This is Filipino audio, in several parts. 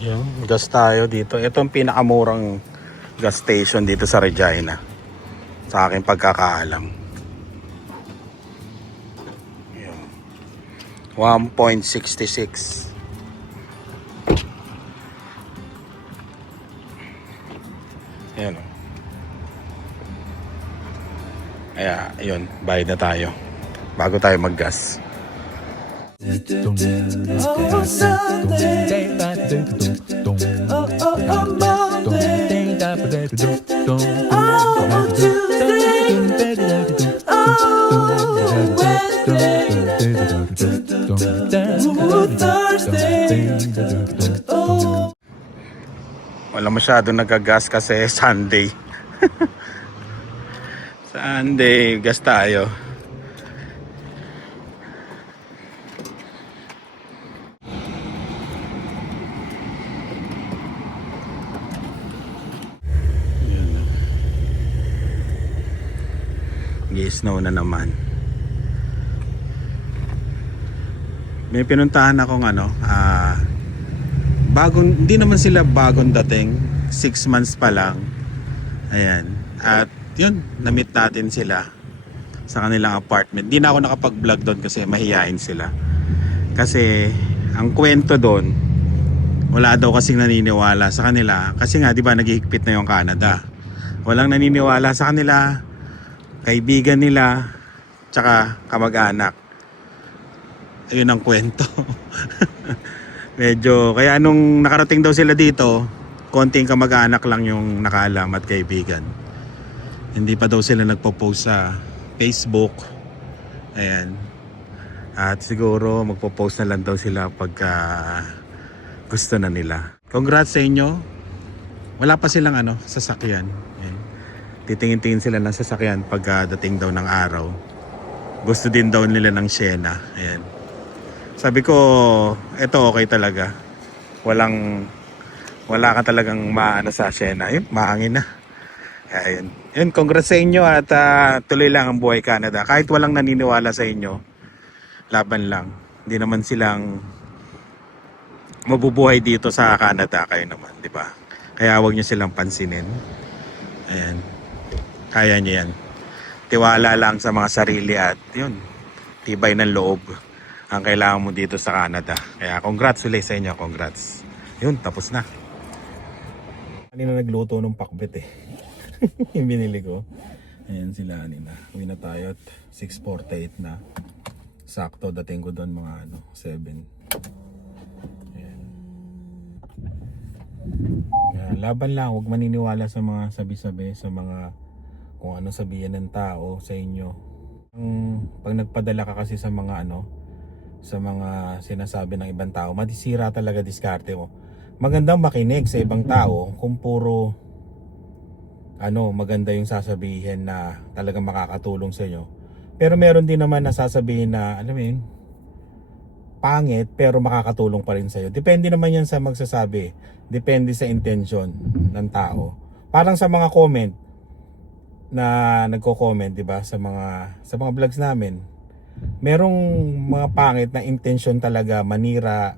Yung gas tayo dito. Ito ang pinakamurang gas station dito sa Regina. Sa aking pagkakaalam. Yung 1.66. Yan o. Kaya yun, bayad na tayo bago tayo mag-gas. Oh, Sunday. Oh, Monday. Oh, Tuesday. Oh, Wednesday. Oh, Thursday. Oh. Wala masyado nagagas kasi Sunday. Sunday, gas tayo. Snow na naman. May pinuntahan akong bagong, hindi naman sila bagong dating, 6 months pa lang. Ayan. At yun, na-meet natin sila sa kanilang apartment. Hindi na ako nakapag-vlog doon kasi mahihain sila. Kasi ang kwento doon, wala daw kasing naniniwala sa kanila. Kasi nga, di ba, naghihigpit na yung Canada. Walang naniniwala sa kanila, kaibigan nila, tsaka kamag-anak. Ayun ang kwento. Medyo, kaya nung nakarating daw sila dito, konting kamag-anak lang yung nakaalam at kaibigan. Hindi pa daw sila nagpo-post sa Facebook. Ayan. At siguro magpo-post na lang daw sila pagka gusto na nila. Congrats sa inyo. Wala pa silang sasakyan. Ayan. Titingin-tingin sila ng sasakyan pagdating daw ng araw. Gusto din daw nila ng Sienna. Ayan. Sabi ko, eto okay talaga. Wala ka talagang maano sa Sienna. Ayun, maangin na. Ayan. Yun, congrats sa inyo at tuloy lang ang buhay Canada. Kahit walang naniniwala sa inyo, laban lang. Hindi naman silang mabubuhay dito sa Canada, kayo naman, di ba? Kaya wag niyo silang pansinin. Ayan. Kaya niyo yan. Tiwala lang sa mga sarili at yun, tibay ng loob ang kailangan mo dito sa Canada. Kaya congrats ulit sa inyo, congrats. Yun, tapos na. Kanina nagluto ng pakbet yung binili ko. Ayan sila kanina. Uwi na tayo at 6:48 na. Sakto, dating ko doon mga 7. Ayan. Ayan, laban lang, huwag maniniwala sa mga sabi-sabi, sa mga kung ano sabihin ng tao sa inyo. Pag nagpadala ka kasi sa mga sa mga sinasabi ng ibang tao, madisira talaga diskarte mo. Magandang makinig sa ibang tao kung puro maganda yung sasabihin na talagang makakatulong sa inyo. Pero meron din naman na sasabihin na alam mo yun, pangit pero makakatulong pa rin sa iyo. Depende naman yan sa magsasabi. Depende sa intention ng tao. Parang sa mga comment na nagko-comment, 'di ba, sa mga vlogs namin. Merong mga pangit na intention talaga, manira,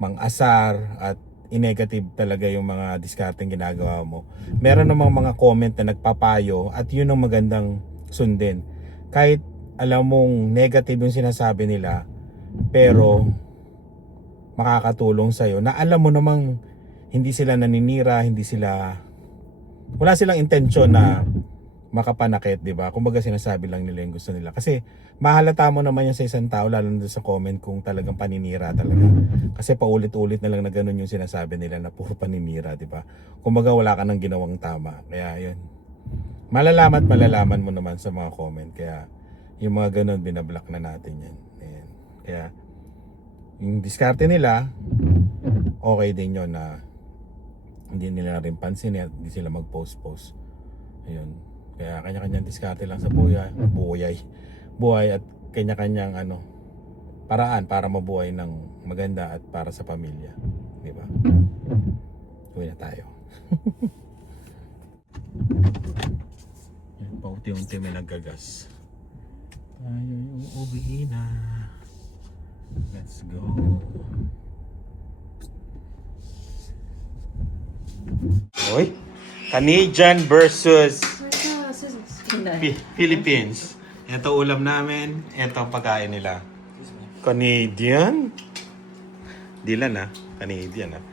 mang-asar at i-negative talaga yung mga discarding ginagawa mo. Meron namang mga comment na nagpapayo at yun ang magandang sundin. Kahit alam mong negative yung sinasabi nila, pero makakatulong sa'yo, na alam mo namang hindi sila naninira, wala silang intensyon na makapanakit, di ba? Kumbaga sinasabi lang nila yung gusto nila. Kasi mahalata mo naman yan sa isang tao, lalo na sa comment, kung talagang paninira talaga. Kasi paulit-ulit na lang na ganun yung sinasabi nila na puro paninira, di ba? Kumbaga wala ka nang ginawang tama. Kaya yun. Malalaman mo naman sa mga comment. Kaya yung mga ganun, binablock na natin yan. Ayan. Kaya yung diskarte nila, okay din yun na hindi nila rin pansin at hindi sila mag-post. Ayun. Kaya kanya-kanyang diskarte lang sa buhay at kanya-kanyang paraan para mabuhay ng maganda at para sa pamilya, di ba? Uwi na tayo. Paunti-unti may naggagas. Tayo yung uwi na. Let's go. Oy, Canadian versus Philippines. Ito ulam namin. Ito ang pagkain nila. Canadian? Dilan ah. Canadian ah.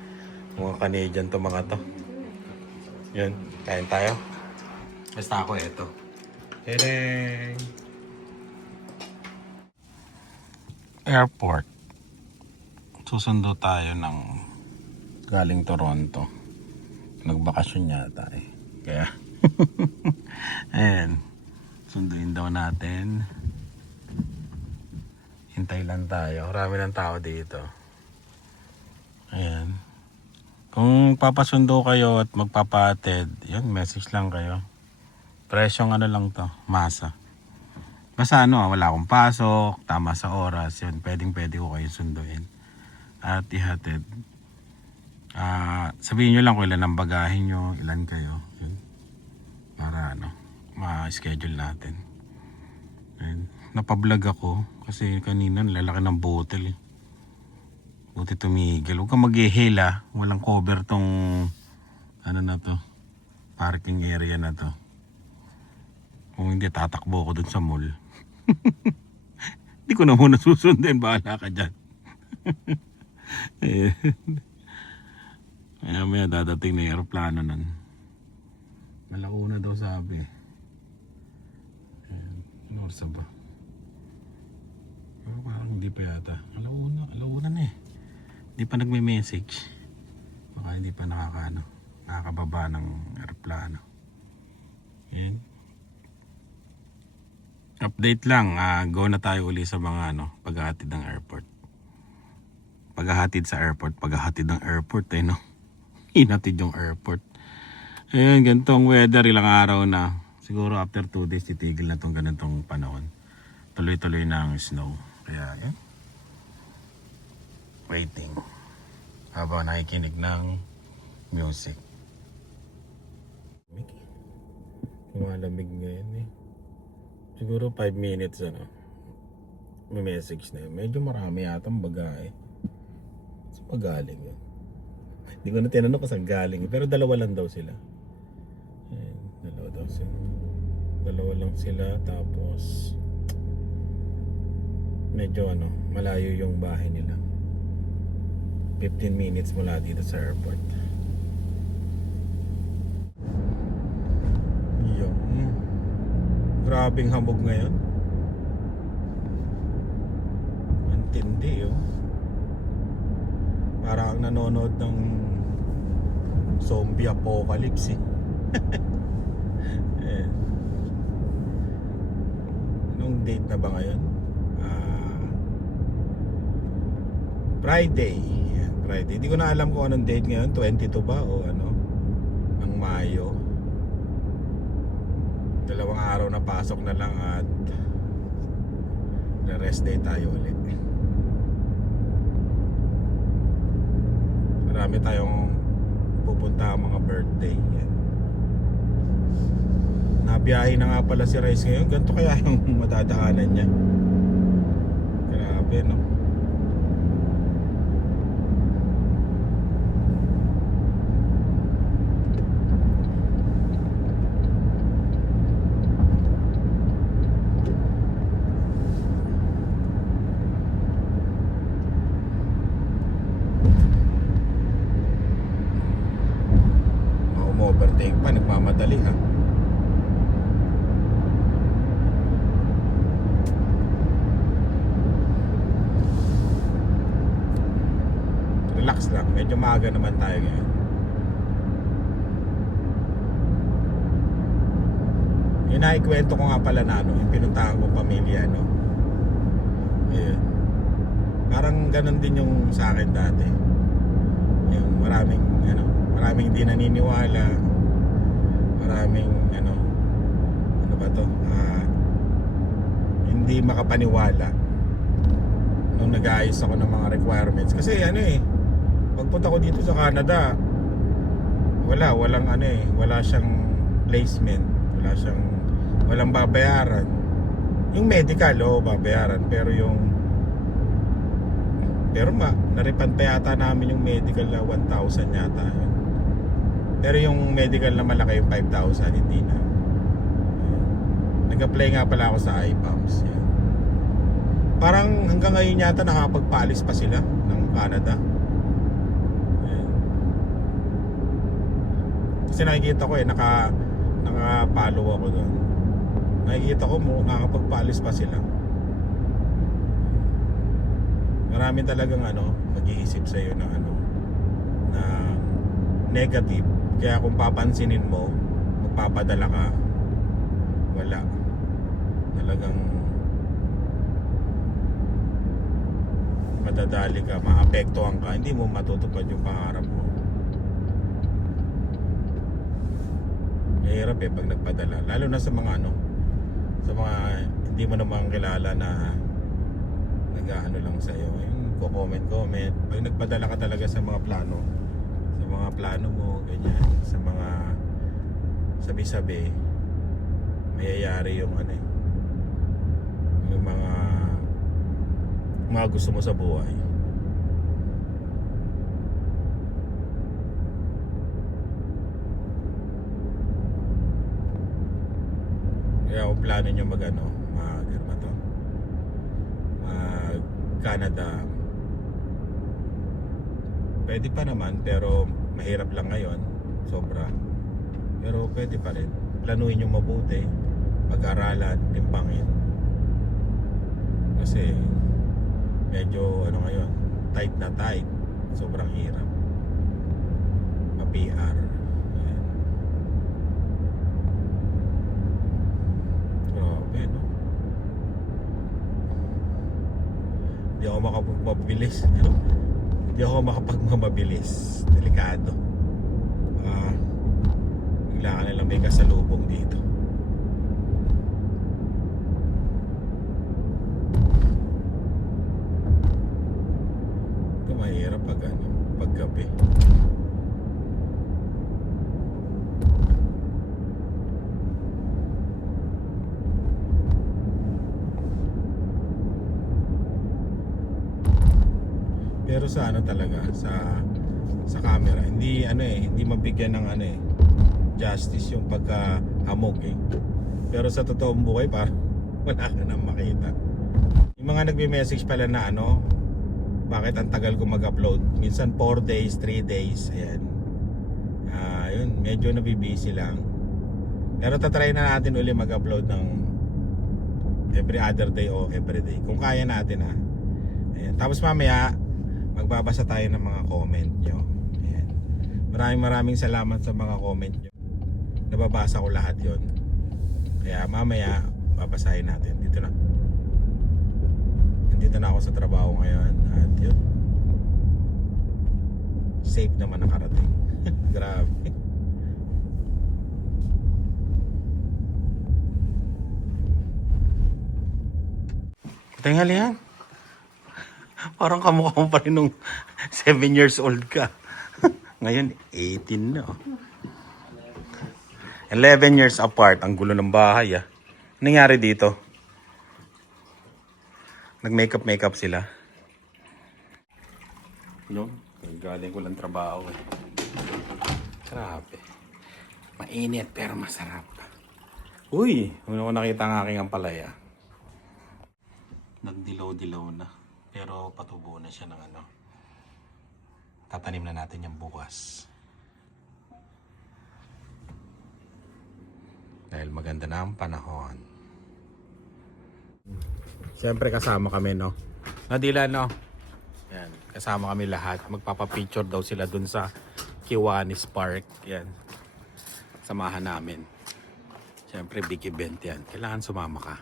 Mga Canadian to mga to. Yun. Kain tayo. Basta ako ito. Hereng! Airport. Susundo tayo ng galing Toronto. Nagbakasyon yata eh. Kaya ayan. Sunduin daw natin. Hintay lang tayo. Marami ng tao dito. Ayan. Kung papasundo kayo at magpapatid, yan, message lang kayo. Presyong ano lang to, masa. Basta ano, wala akong pasok, tama sa oras, yun, pwede ko kayo sunduin. At ihatid. Sabihin nyo lang kung ilan ang bagahin nyo, ilan kayo. Yun. Para ano, ma-schedule natin. Ayun. Napablog ako kasi kanina lalaki ng bottle eh. Buti tumigil. Huwag kang mag-e-hail ah. Walang cover tong ano na to, parking area na to. Kung hindi, tatakbo ko dun sa mall. Hindi ko na muna susundin. Bahala ka dyan. Maya dadating na aeroplano nun. Malakuna daw sabi. Ano oras ba? Pero parang hindi pa yata. Alauna na eh. Hindi pa nagme-message. Baka hindi pa nakakababa ng aeroplano. Yan. Update lang. Go na tayo uli sa mga paghahatid ng airport. Paghahatid sa airport. Paghahatid ng airport eh no. Hinatid yung airport. Ayan, ganitong weather. Ilang araw na. Siguro after 2 days titigil na tong ganitong panahon. Tuloy-tuloy na ang snow. Kaya yan. Waiting. Habang nakikinig ng music. Lumalamig ngayon eh. Siguro 5 minutes may message na yun. Medyo marami yatang bagahe. Saan pa galing yun? Hindi ko na tinanong kung saan galing. Pero dalawa lang daw sila. Ayan, dalawa lang sila. Tapos medyo malayo yung bahay nila. 15 minutes mula dito sa airport. Yung grabing hamog ngayon. Ang tindi oh. Parang nanonood ng zombie apocalypse eh. Anong date na ba ngayon? Friday. Hindi ko na alam kung anong date ngayon, 22 ba o ng Mayo. 2 araw na pasok na lang at rest day tayo ulit. Marami tayong pupunta mga birthday. Yan. Nabiyahe na nga pala si Rice ngayon. Ganito kaya yung madadaanan niya. Grabe no. Overtake pa, nagmamadali ha. Relax lang, medyo maaga naman tayo ngayon. Yung naikwento ko nga pala na yung pinuntahan kong pamilya ayun. Parang ganun din yung sa akin dati. Yung maraming hindi naniniwala, maraming ano ba to, hindi makapaniwala nung nag-aayos ako ng mga requirements kasi pagpunta ko dito sa Canada wala siyang placement, walang babayaran. Yung medical babayaran, pero naripan pa yata namin yung medical na 1,000 yata yun. Pero yung medical na malaki, yung 5,000, hindi na. Nag-apply nga pala ako sa iPumps. Yan. Parang hanggang ngayon yata nakapagpaalis pa sila ng Canada. Yan. Kasi nakikita ko naka-follow ako doon. Nakikita ko nakakapagpaalis pa sila. Marami talagang mag-iisip sa iyo na na negative. Kaya kung papansinin mo, magpapadala ka, wala. Talagang madadali ka, maapektuhan ka, hindi mo matutupad yung pangarap mo. Mahirap pag nagpadala, lalo na sa mga sa mga hindi mo namang kilala na lang sa iyo, comment. Pag nagpadala ka talaga sa mga plano mo, ganyan, sa mga sabi-sabi, mayayari yung yung mga gusto mo sa buhay. Kaya kung plano nyo mag Canada, pwede pa naman, pero mahirap lang ngayon, sobra. Pero pwede pa rin. Planuhin nyo mabuti, pag-aralan, timpangin. Kasi medyo ngayon, tight na tight, sobrang hirap. Ma-PR. Grabe, no? Hindi ako makapagmabilis. Hindi ako makapagmamabilis. Delikado. Bigla ka nalang may kasalubong dito. Ito mahirap pag gabi. Pero sa talaga sa camera, hindi hindi mabigyan ng justice yung pagkahamog Pero sa totoong buhay parang wala ka nang makita. Yung mga nagme-message pala na bakit ang tagal ko mag-upload? Minsan 4 days, 3 days, ayan. Yun, medyo nabibisi lang. Pero tatry na natin uli mag-upload ng every other day o every day. Kung kaya natin Ayan. Tapos mamaya magbabasa tayo ng mga comment nyo. Ayan. Maraming salamat sa mga comment nyo. Nababasa ko lahat yon. Kaya mamaya babasahin natin. Dito na ako sa trabaho ngayon. At yun, safe naman nakarating. Grabe. Tingali yan. Parang kamukha mo pa rin nung 7 years old ka. Ngayon, 18 na. 11 years apart. Ang gulo ng bahay Anong nangyari dito? Nag-makeup sila. Galing ko lang trabaho Grabe. Mainit pero masarap. Uy! Una ko nakita ang aking ampalaya. Nagdilaw-dilaw na. Pero patubo na siya ng tatanim na natin yan bukas. Dahil maganda na ang panahon. Siyempre kasama kami Nadila Yan, kasama kami lahat. Magpapapicture daw sila dun sa Kiwanis Park. Yan. Samahan namin. Siyempre big event yan. Kailangan sumama ka.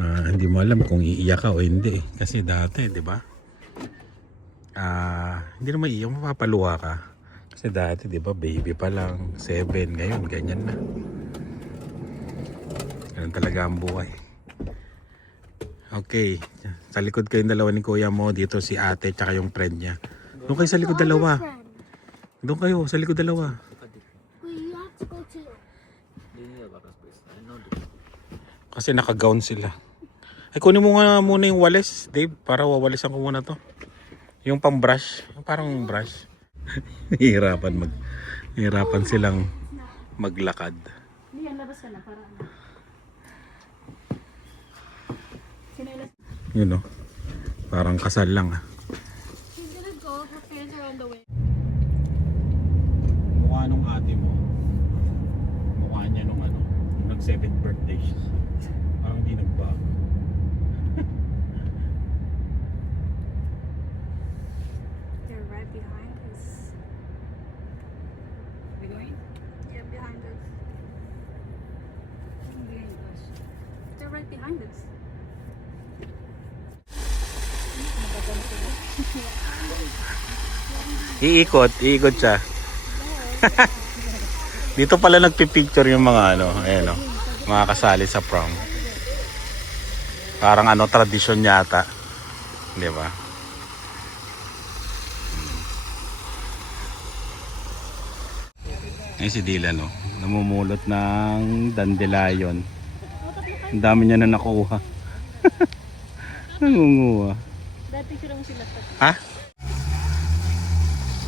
Hindi mo alam kung iiyak ka o hindi. Kasi dati, di ba? Hindi naman iiyak, mapapaluha ka. Kasi dati, di ba, baby pa lang, 7, ngayon, ganyan na. Ganun talaga ang buhay. Okay, sa likod kayong dalawa ni kuya mo, dito si ate, tsaka yung friend niya. Doon kayo sa likod dalawa. Doon kayo, sa likod dalawa. Kasi naka-gown sila. Ay, kunin mo nga muna yung walis, Dave, para wawalisan ko muna to. Yung pang-brush, parang brush. Hirapan silang maglakad. Lian, labas ka na para ano. Sinelas. Yun oh. Parang kasal lang ah. She's gonna go. Her parents are on the way. Mukha nung ate mo. Mukha niya nung ano, nung nag 7th birthday siya. Parang hindi nagbago. They're right behind us. We going? Yeah, behind us. Behind us. They're right behind us. Iikot siya. Dito pala nagpipicture yung mga ano, ayan oh, mga kasali sa prom. Parang ano, tradisyon yata. Di ba? Ayun si Dylan oh, namumulot ng dandelion. Ang dami niya na nakuha. Nangunguha. Dati sila mo sila tatlo. Ha?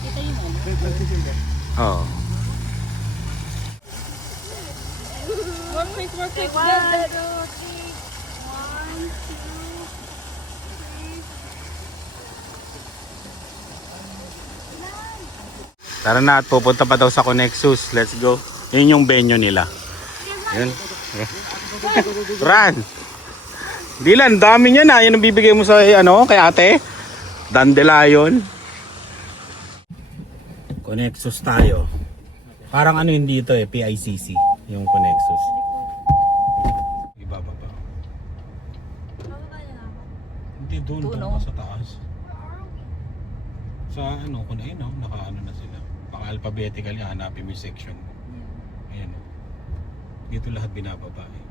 Kita yung ano? Oo. Work quick, work quick. One, two, three. One, two, three. Tara na at pupunta pa daw sa Connexus. Let's go. Yun yung venue nila. Yun. Run! Dylan, dami niya na. Yan ang bibigay mo sa ano, kay ate. Dandelion. Connexus tayo. Parang ano yun dito eh, PICC. Yung Connexus. Ibaba pa. Hindi doon, doon sa taas. Sa ano, kung ayun oh, naka-ano na sila. Paka alphabetically, hanapin mo yung section. Ayan oh. Dito lahat binababa eh.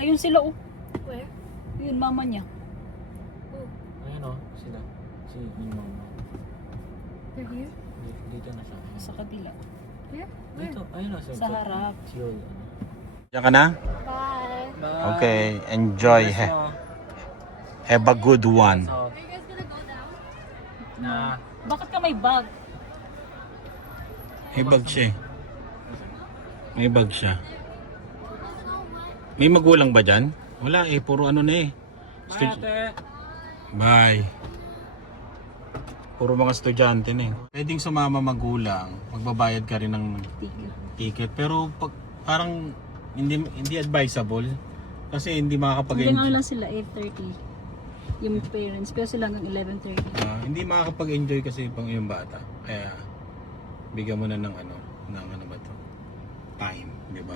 Ayun sila oh. Where? Yun, mama niya. Ayun o, sila. Si Minmong. They're here? Dito na siya. Sa kabila. Here? Dito, ayun o. Sa harap. Si Yoy. Diyan ka na? Bye. Okay, enjoy. Have a good one. Are you guys gonna go down? Na, Bakit ka may bag? May bag siya eh. May bag siya. May magulang ba dyan? Wala eh, puro ano na eh. ate. Bye. Puro mga estudyante na eh. Pwedeng sumama magulang, magbabayad ka rin ng ticket. Pero pag, parang hindi advisable. Kasi hindi Hanggang makakapag-enjoy. lang sila 8:30. Yung parents, pero sila hanggang 11:30. Hindi makakapag-enjoy kasi pang yung bata. Kaya bigyan mo na ng ano ba to? Time, di ba?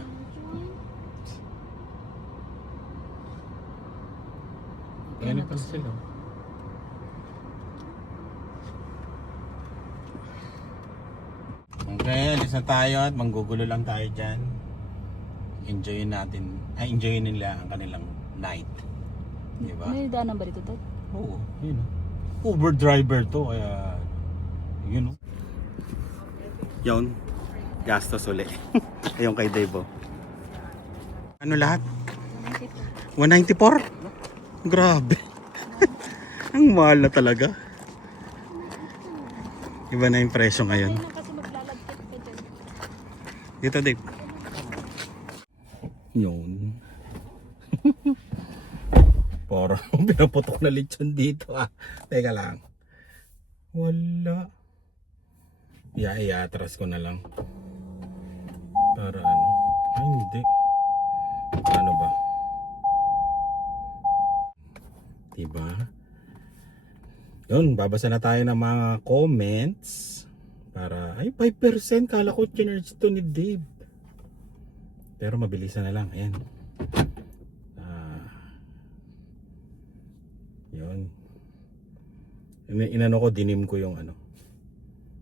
Ayan na pala sila. Okay, alis na tayo at manggugulo lang tayo dyan. Enjoyin nila ang kanilang night. Di ba? May daanan ba dito, Dad? Oo, yun o. Uber driver to, kaya yun o. Yun, gastos uli. Ayun kay Dave o. Ano lahat? 194? Grabe. Ang mahal na talaga. Iba na yung presyo ngayon. Kasi maglalagkit ka dyan. Dito, Dave. Yun. Parang pinaputok na lechon dito ah. Teka lang. Wala. I-atras ko na lang. Para ano. Ay, hindi. Ano ba? Diba? Yun, babasa na tayo ng mga comments. Para, ay 5%. Kala ko chinerge to ni Dave. Pero mabilisan na lang. Ayan. Yun. Inano ko, dinim ko yung ano.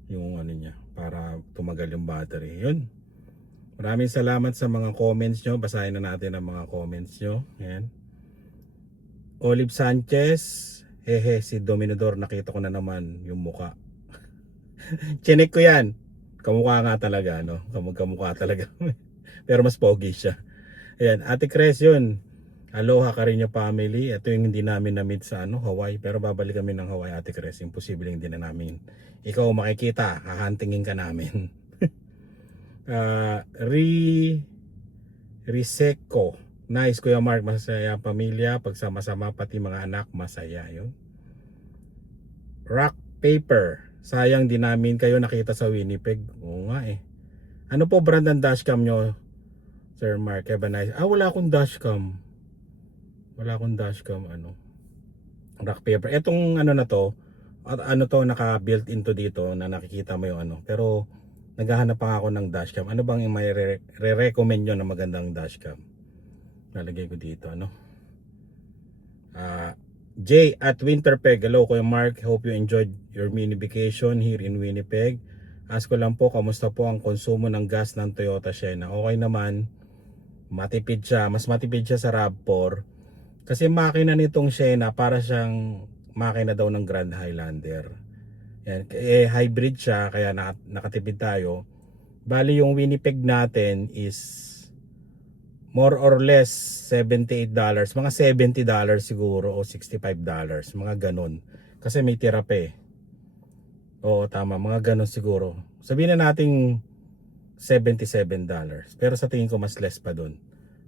Yung ano niya. Para tumagal yung battery. Yun. Maraming salamat sa mga comments nyo. Basahin na natin ang mga comments nyo. Ayan. Olive Sanchez. Hehe, si Dominador. Nakita ko na naman yung muka. Chinek ko yan. Kamukha nga talaga. No? Kamukha talaga. Pero mas pogi siya. Ayan. Ate Cres yun. Aloha Carino family. Ito yung hindi namin na-meet sa Hawaii. Pero babalik kami ng Hawaii, Ate Chris. Imposible hindi na namin. Ikaw makikita, hahantingin ka namin. Riseko. Nice, Kuya Mark. Masaya pamilya. Pagsama-sama pati mga anak. Masaya yun. Rock paper. Sayang din namin kayo nakita sa Winnipeg. Oo nga eh. Ano po brand ng dashcam nyo, Sir Mark? Have a nice. Wala akong dashcam. Wala akong dashcam. Rock paper. Etong na to, at naka-built into dito na nakikita mo yung Pero naghahanap pa ako ng dashcam. Ano bang yung may re-recommend nyo na magandang dashcam? Nalagay ko dito Jay at Winterpeg. Hello Kuya Mark, hope you enjoyed your mini vacation here in Winnipeg. Ask ko lang po, kamusta po ang konsumo ng gas ng Toyota Sienna? Okay naman, matipid siya, mas matipid siya sa RAV4. Kasi makina nitong Sienna para siyang makina daw ng Grand Highlander. Yan, hybrid siya kaya nakatipid tayo. Bali yung Winnipeg natin is more or less $78, mga $70 siguro o $65, mga ganun. Kasi may tira pa eh. Oo, tama, mga ganun siguro. Sabihin na nating $77. Pero sa tingin ko mas less pa dun.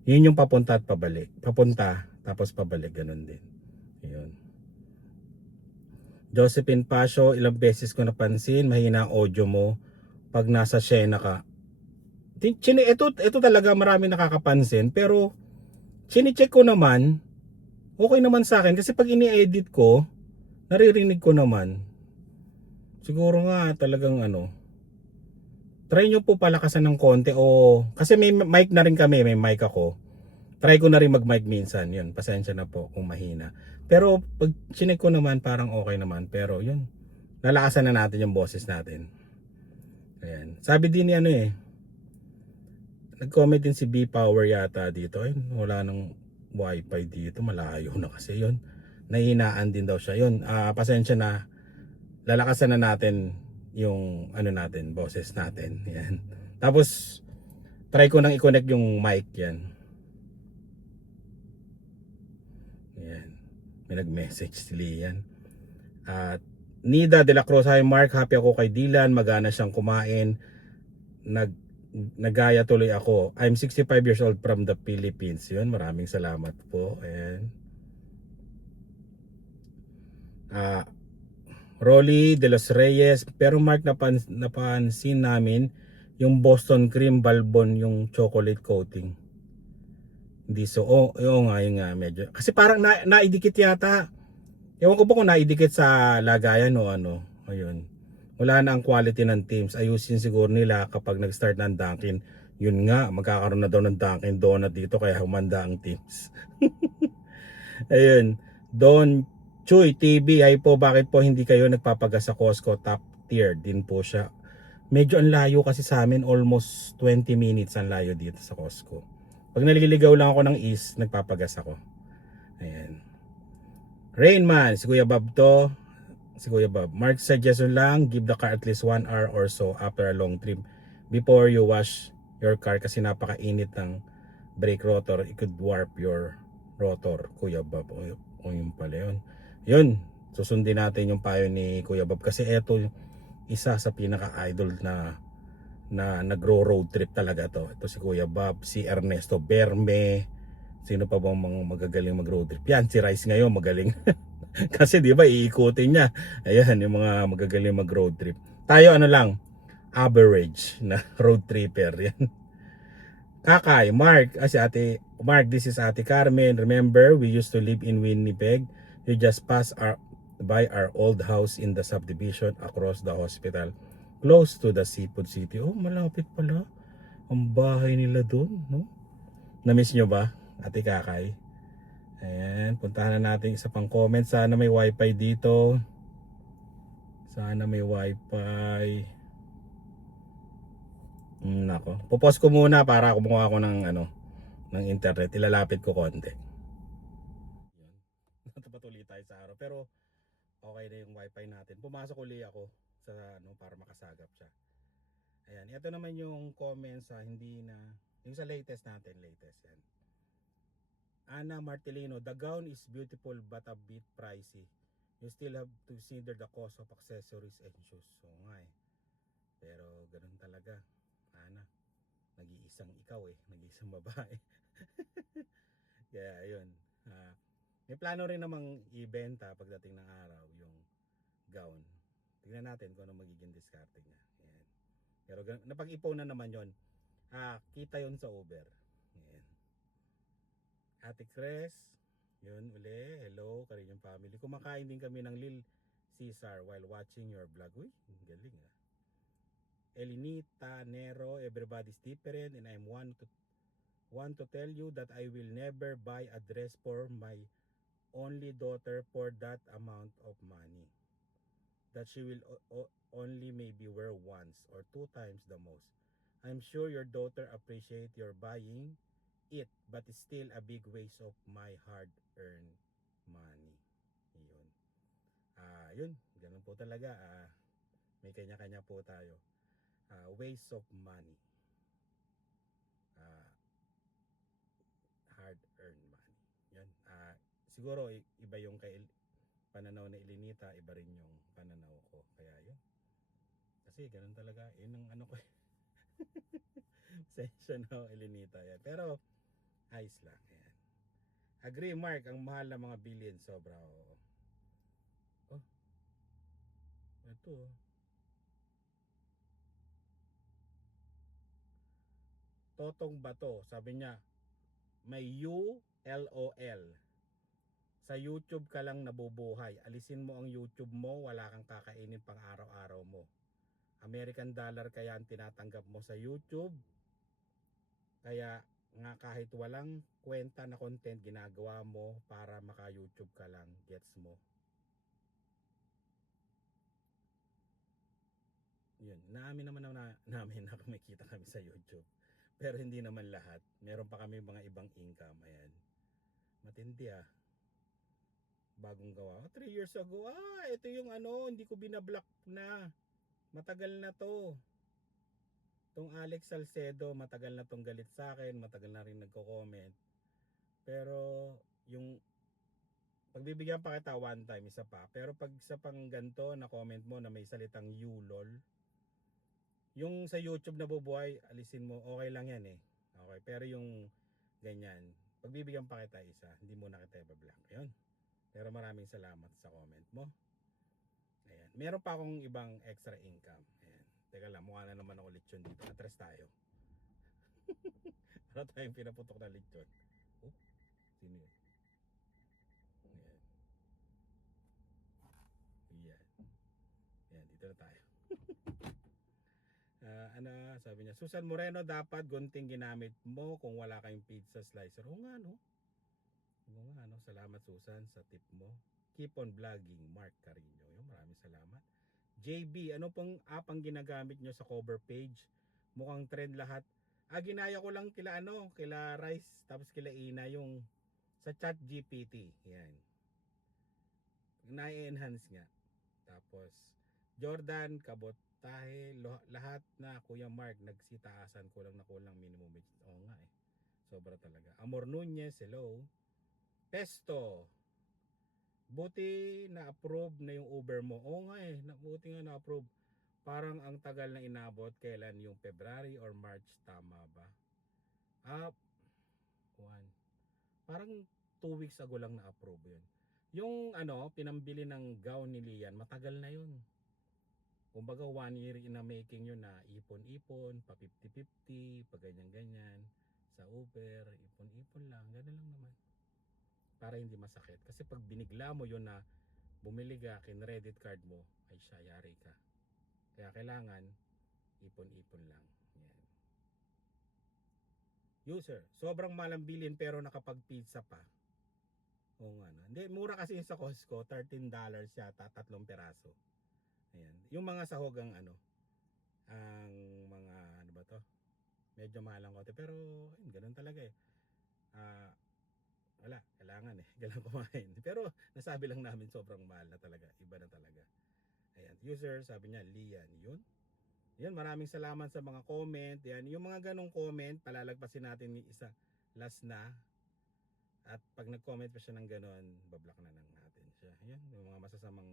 Yun yung papunta at pabalik. Papunta, tapos pabalik, ganun din. Ayun. Josephine Pasio, ilang beses ko napansin, mahina ang audio mo pag nasa Sienna ka. Ito talaga marami nakakapansin, pero chine-check ko naman, okay naman sa akin kasi pag ini-edit ko, naririnig ko naman. Siguro nga talagang try nyo po palakasan ng konti o kasi may mic na rin kami, may mic ako. Try ko na rin mag-mic minsan, yun. Pasensya na po kung mahina. Pero pag chinek ko naman parang okay naman, pero yun. Lalakasan na natin yung boses natin. Ayan. Sabi din ni nag-comment din si B-Power yata dito. Ay, wala nang wifi dito. Malayo na kasi yun. Nahihinaan din daw siya. Yun, pasensya na. Lalakasan na natin yung natin, boses natin. Yan. Tapos, try ko nang i-connect yung mic yan. Yan. May nag-message si Lian. At Nida de la Cruz, hi Mark, happy ako kay Dylan. Magana siyang kumain. Nagaya tuloy ako. I'm 65 years old from the Philippines. Yun, maraming salamat po. Ayan. Rolly de los Reyes. Pero Mark, napansin namin yung Boston Cream Balbon, yung chocolate coating. Hindi yun nga medyo. Kasi parang naidikit yata. Ewan ko po kung naidikit sa lagayan o Ayun. Wala na ang quality ng teams. Ayusin siguro nila kapag nag-start ng Dunkin. Yun nga, magkakaroon na daw ng Dunkin Donut dito kaya humanda ang teams. Ayun. Don Chuy TV, ay po, bakit po hindi kayo nagpapagas sa Costco? Top tier din po siya. Medyo ang layo kasi sa amin, almost 20 minutes ang layo dito sa Costco. Pag naliligaw lang ako ng east, nagpapagas ako. Ayan. Rainman, si Kuya Bob to. Si Kuya Bob, Mark, suggestion lang, give the car at least 1 hour or so after a long trip before you wash your car kasi napakainit ng brake rotor. It could warp your rotor, Kuya Bob. O yun pala yun. Yun, susundin natin yung payo ni Kuya Bob kasi eto isa sa pinaka-idol na nagro-road trip talaga to. Ito si Kuya Bob, si Ernesto Berme. Sino pa bang mga magagaling mag-road trip? Yan, si Rice ngayon magaling. Kasi di ba iikutin niya. Ayan, yung mga magagaling mag-road trip. Tayo lang, average na road tripper. Yan. Kakay, Mark, si Ate Mark, this is Ate Carmen. Remember, we used to live in Winnipeg. You just pass by our old house in the subdivision across the hospital, close to the Seafood City. Oh, malapit pala ang bahay nila doon, no? Na-miss nyo ba, Ate Kakay? Ayan, puntahan na natin isa pang comment. Sana may wifi dito. Sana may wifi. Nako. Popost ko muna para kumuha ako ng ng internet. Ilalapit ko konti. Patuloy tayo sa araw. Pero okay na yung wifi natin. Pumasok uli ako sa para makasagap siya. Ayan, ito naman yung comments sa hindi na yung sa latest natin, latest yan. Ana Martelino, the gown is beautiful but a bit pricey. You still have to consider the cost of accessories and shoes. So nga eh. Pero ganun talaga. Ana, nag-iisang ikaw eh. Nag-iisang babae. Kaya ayun. May plano rin namang ibenta pagdating ng araw yung gown. Tingnan natin kung ano magiging diskarte niya. Ayan. Pero napag-ipunan naman yon. Kita yon sa Uber. Ayan. Ate Cres, yun uli. Hello, Karinyong family. Kumakain din kami ng Lil Caesar while watching your vlog. Uy, galing ah. Elinita, Nero, everybody's different and I'm want to tell you that I will never buy a dress for my only daughter for that amount of money. That she will only maybe wear once or 2 times the most. I'm sure your daughter appreciate your buying it, but it's still a big waste of my hard-earned money. Yun. Yun, ganun po talaga. May kanya-kanya po tayo. Waste of money. Hard-earned money. Yun. Siguro iba yung pananaw na Elinita, iba rin yung pananaw ko. Kaya yun. Kasi ganun talaga. Yun ang ano ko. Sensya na Elinita. Yan. Pero ayos lang. Yan. Agree Mark, ang mahal ng mga billion. Sobra. Oh. Ito. Totong Bato. Sabi niya, may ULOL. Sa YouTube ka lang nabubuhay. Alisin mo ang YouTube mo, wala kang kakainin pang araw-araw mo. American dollar kaya ang tinatanggap mo sa YouTube. Kaya nga kahit walang kwenta na content ginagawa mo para maka-YouTube ka lang. Gets mo? Yun. Naamin naman namin na kumikita kami sa YouTube. Pero hindi naman lahat. Meron pa kami mga ibang income. Ayan. Matindi ah. Bagong gawa. 3 years ago. Ito yung ano, hindi ko binablock na. Matagal na to. Tong Alex Salcedo, matagal na tong galit sa akin. Matagal na rin nagko-comment. Pero yung pagbibigyan pa kita one time, isa pa. Pero pag sa pang ganito na comment mo na may salitang lol, yung sa YouTube na bubuhay, alisin mo. Okay lang yan eh. Okay. Pero yung ganyan, pagbibigyan pa kita isa, hindi mo na kita i-block. Yun. Pero maraming salamat sa comment mo. Ayan. Meron pa akong ibang extra income. Ayan. Teka lang, mukha na naman ako lechon dito. Atras tayo. Para tayong pinaputok na lechon. Oh, sino yun? Ayan. Ayan. Ayan, dito na tayo. Sabi niya, Susan Moreno, dapat gunting ginamit mo kung wala kayong pizza slicer. Oo nga, no? Salamat Susan sa tip mo. Keep on vlogging, Mark Carino. Yung maraming salamat. JB, ano pong app ang ginagamit nyo sa cover page? Mukhang trend lahat. Ginaya ko lang kila Rice, tapos kila Ina yung sa Chat GPT. Yan. Na-enhance nga. Tapos Jordan, Kabotahe, lahat na Kuya Mark, nagsitaasan kulang minimum wage. Oo nga eh. Sobra talaga. Amor Nunez, hello. Pesto. Buti na-approve na yung Uber mo. Oo nga eh. Buti nga na-approve. Parang ang tagal na inabot. Kailan yung February or March? Tama ba? Parang 2 weeks ago lang na-approve yun. Yung pinambili ng gown ni Lian, matagal na yun. Kumbaga 1 year in a making yun na ipon-ipon, pa 50-50, pa ganyan-ganyan. Sa Uber, ipon-ipon lang. Ganun lang naman. Para hindi masakit. Kasi pag binigla mo yun na bumili ka, kin-credit card mo, ay siya, yari ka. Kaya kailangan, ipon-ipon lang. Yan. User, sobrang malang bilhin pero nakapag-pizza pa. Oo nga na. Hindi, mura kasi yung sa Costco, $13 yata, 3 peraso. Ayan. Yung mga sahog ang ang mga, medyo mahal ang kote. Pero, ayun, ganun talaga eh. Wala, kailangan kumain. Pero nasabi lang namin sobrang mahal na talaga. Iba na talaga. Ayan, user, sabi niya, Lian, yun. Yan, maraming salamat sa mga comment. Yan, yung mga ganong comment, palalagpasin natin ni isa last na. At pag nag-comment pa siya ng gano'n, bablock na lang natin siya. Yan, yung mga masasamang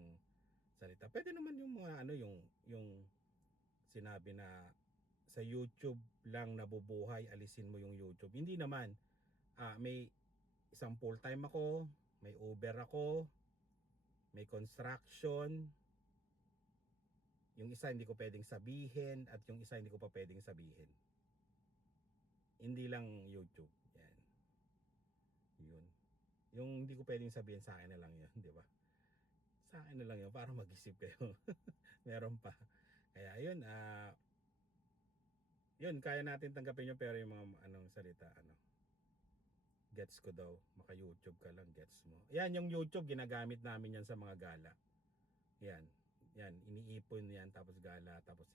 salita. Pwede naman yung mga ano, yung sinabi na sa YouTube lang nabubuhay, alisin mo yung YouTube. Hindi naman. May isang full-time ako, may Uber ako, may construction. Yung isa hindi ko pwedeng sabihin at yung isa hindi ko pa pwedeng sabihin. Hindi lang YouTube. Yan. Yun. Yung hindi ko pwedeng sabihin sa akin na lang yun, di ba? Sa akin na lang yun para mag-isip kayo. Meron pa. Kaya yun, yun, kaya natin tanggapin yun pero yung mga anong salita, gets ko daw, maka-YouTube ka lang, gets mo. Yan, yung YouTube, ginagamit namin yan sa mga gala. Yan, iniipon yan, tapos gala, tapos